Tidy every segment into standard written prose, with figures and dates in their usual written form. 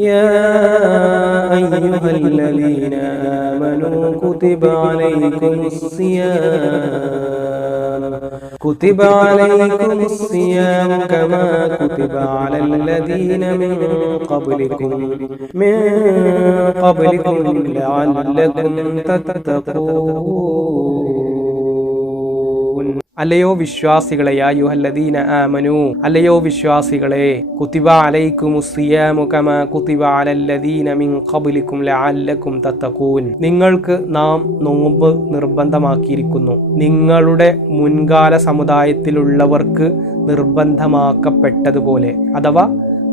യാ അയ്യുഹല്ലദീന ആമനൂ കുതിബ അലൈക്കുമുസ് സിയാം കമാ കുതിബ അലല്ലദീന മിൻ ഖബ്ലികും ലഅല്ലകും തത്തഖൂൻ. അല്ലയോ വിശ്വാസികളെ, യാ അയ്യുഹല്ലദീന ആമനൂ, അല്ലയോ വിശ്വാസികളെ, കുതിബ അലൈക്കുമുസ് സിയാമു കമാ കുതിബ അലല്ലദീന മിൻ ഖബ്ലികും ലഅല്ലകും തത്തഖൂൻ. നിങ്ങൾക്ക് നാം നോമ്പ് നിർബന്ധമാക്കിയിരിക്കുന്നു, നിങ്ങളുടെ മുൻകാല സമുദായത്തിലുള്ളവർക്ക് നിർബന്ധമാക്കപ്പെട്ടതുപോലെ. അഥവാ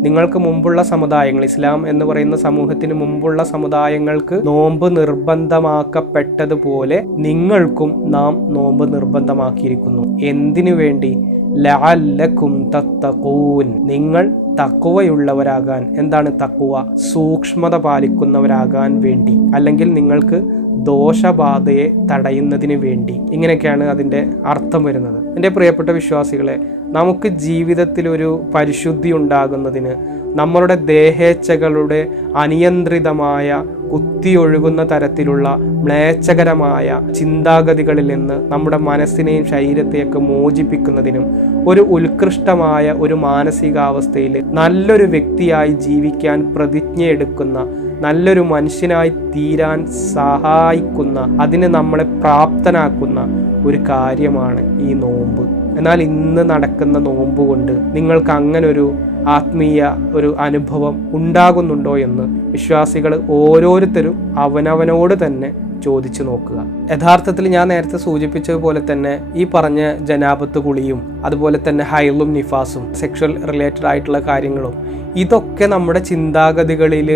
നിങ്ങൾക്ക് മുമ്പുള്ള സമുദായങ്ങൾ, ഇസ്ലാം എന്ന് പറയുന്ന സമൂഹത്തിന് മുമ്പുള്ള സമുദായങ്ങൾക്ക് നോമ്പ് നിർബന്ധമാക്കപ്പെട്ടതുപോലെ നിങ്ങൾക്കും നാം നോമ്പ് നിർബന്ധമാക്കിയിരിക്കുന്നു. എന്തിനു വേണ്ടി? ലഅല്ലകും തത്തഖൂൻ, നിങ്ങൾ തഖ്വയുള്ളവരാകാൻ. എന്താണ് തഖ്വ? സൂക്ഷ്മത പാലിക്കുന്നവരാകാൻ വേണ്ടി, അല്ലെങ്കിൽ നിങ്ങൾക്ക് ദോഷബാധയെ തടയുന്നതിന് വേണ്ടി. ഇങ്ങനെയൊക്കെയാണ് അതിൻ്റെ അർത്ഥം വരുന്നത്. എൻ്റെ പ്രിയപ്പെട്ട വിശ്വാസികളെ, നമുക്ക് ജീവിതത്തിൽ ഒരു പരിശുദ്ധി ഉണ്ടാകുന്നതിന്, നമ്മളുടെ ദേഹേച്ഛകളുടെ അനിയന്ത്രിതമായ കുത്തിയൊഴുകുന്ന തരത്തിലുള്ള മ്ലേച്ഛകരമായ ചിന്താഗതികളിൽ നിന്ന് നമ്മുടെ മനസ്സിനെയും ശരീരത്തെയൊക്കെ മോചിപ്പിക്കുന്നതിനും ഒരു ഉത്കൃഷ്ടമായ ഒരു മാനസികാവസ്ഥയിൽ നല്ലൊരു വ്യക്തിയായി ജീവിക്കാൻ പ്രതിജ്ഞയെടുക്കുന്ന, നല്ലൊരു മനുഷ്യനായി തീരാൻ സഹായിക്കുന്ന, അതിന് നമ്മളെ പ്രാപ്തനാക്കുന്ന ഒരു കാര്യമാണ് ഈ നോമ്പ്. എന്നാൽ ഇന്ന് നടക്കുന്ന നോമ്പ് കൊണ്ട് നിങ്ങൾക്ക് അങ്ങനൊരു ആത്മീയ ഒരു അനുഭവം ഉണ്ടാകുന്നുണ്ടോ എന്ന് വിശ്വാസികൾ ഓരോരുത്തരും അവനവനോട് തന്നെ ചോദിച്ചു നോക്കുക. യഥാർത്ഥത്തിൽ ഞാൻ നേരത്തെ സൂചിപ്പിച്ചതുപോലെ തന്നെ ഈ പറഞ്ഞ ജനാബത്ത് കുളിയും അതുപോലെ തന്നെ ഹൈലും നിഫാസും സെക്ഷൽ റിലേറ്റഡ് ആയിട്ടുള്ള കാര്യങ്ങളും ഇതൊക്കെ നമ്മുടെ ചിന്താഗതികളിൽ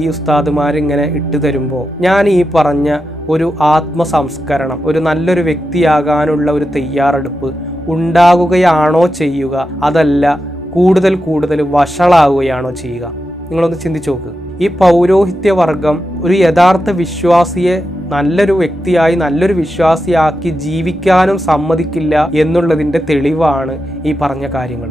ഈ ഉസ്താദുമാരിങ്ങനെ ഇട്ടു തരുമ്പോൾ ഞാൻ ഈ പറഞ്ഞ ഒരു ആത്മസംസ്കരണം, ഒരു നല്ലൊരു വ്യക്തിയാകാനുള്ള ഒരു തയ്യാറെടുപ്പ് ഉണ്ടാകുകയാണോ ചെയ്യുക, അതല്ല കൂടുതൽ വഷളാവുകയാണോ ചെയ്യുക? നിങ്ങളൊന്ന് ചിന്തിച്ചു നോക്ക്. ഈ പൗരോഹിത്യ വർഗം ഒരു യഥാർത്ഥ വിശ്വാസിയെ നല്ലൊരു വ്യക്തിയായി, നല്ലൊരു വിശ്വാസിയാക്കി ജീവിക്കാനും സമ്മതിക്കില്ല എന്നുള്ളതിൻ്റെ തെളിവാണ് ഈ പറഞ്ഞ കാര്യങ്ങൾ.